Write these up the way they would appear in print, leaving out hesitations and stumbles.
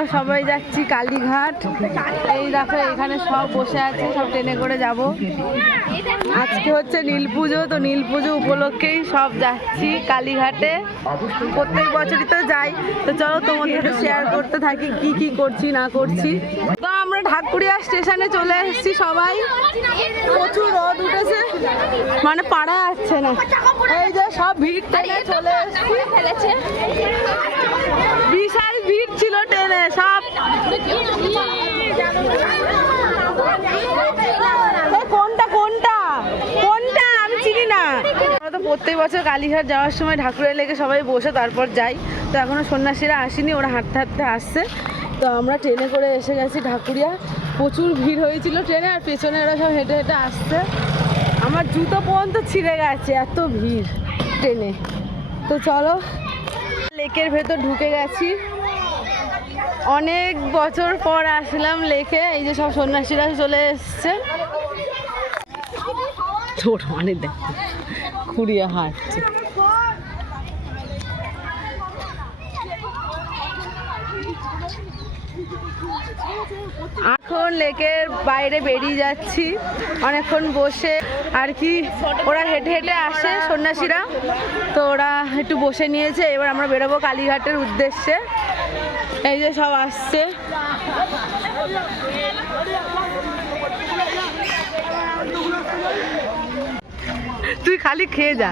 আমরা সবাই যাচ্ছি কালীঘাট। এই দেখো এখানে সব বসে আছে, সব ট্রেনে করে যাব। আজকে হচ্ছে নীল পুজো, তো নীল পুজো উপলক্ষেই সব যাচ্ছি কালীঘাটে। প্রত্যেক বছরই তো যাই, তো চলো তোমাদের সাথে শেয়ার করতে থাকি কি কি করছি না করছি। তো আমরা ঢাকুরিয়া স্টেশনে চলে এসেছি সবাই। প্রচুর রোদ উঠেছে, মানে পাড়া যাচ্ছে না। এই যে সব ভিড় ট্রেনে চলে এসেছি, বিশাল ভিড় ছিল ট্রেনে সব। কোনটা কোনটা কোনটা আমি চিনি না। আমরা তো প্রত্যেক বছর কালীঘাট যাওয়ার সময় ঢাকুরিয়া লেগে সবাই বসে তারপর যাই। তো এখনো সন্ন্যাসীরা আসেনি, ওরা হাঁটতে হাঁটতে আসছে। তো আমরা ট্রেনে করে এসে গেছি ঢাকুরিয়া। প্রচুর ভিড় হয়েছিল ট্রেনে, আর পেছনে ওরা সব হেঁটে হেঁটে আসছে। আমার জুতো পর্যন্ত ছিঁড়ে গেছে, এত ভিড় ট্রেনে। তো চলো, লেকের ভেতর ঢুকে গেছি। অনেক বছর পর আসলাম লেকে। এই যে সব সন্ন্যাসীরা চলে এসছে। ছোট মানে দেখো খুঁড়িয়ে হাঁটছে। এখন লেকের বাইরে বেরিয়ে যাচ্ছি, অনেকক্ষণ বসে আর কি। ওরা হেঁটে হেঁটে আসে সন্ন্যাসীরা, তো ওরা একটু বসে নিয়েছে। এবার আমরা বেরোবো কালীঘাটের উদ্দেশ্যে। এই যে সব আসছে। তুই খালি খেয়ে যা।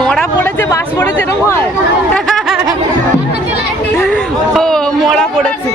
মরা পড়েছে, বাস পড়েছে, এরকম হয়। ও মরা পড়েছে।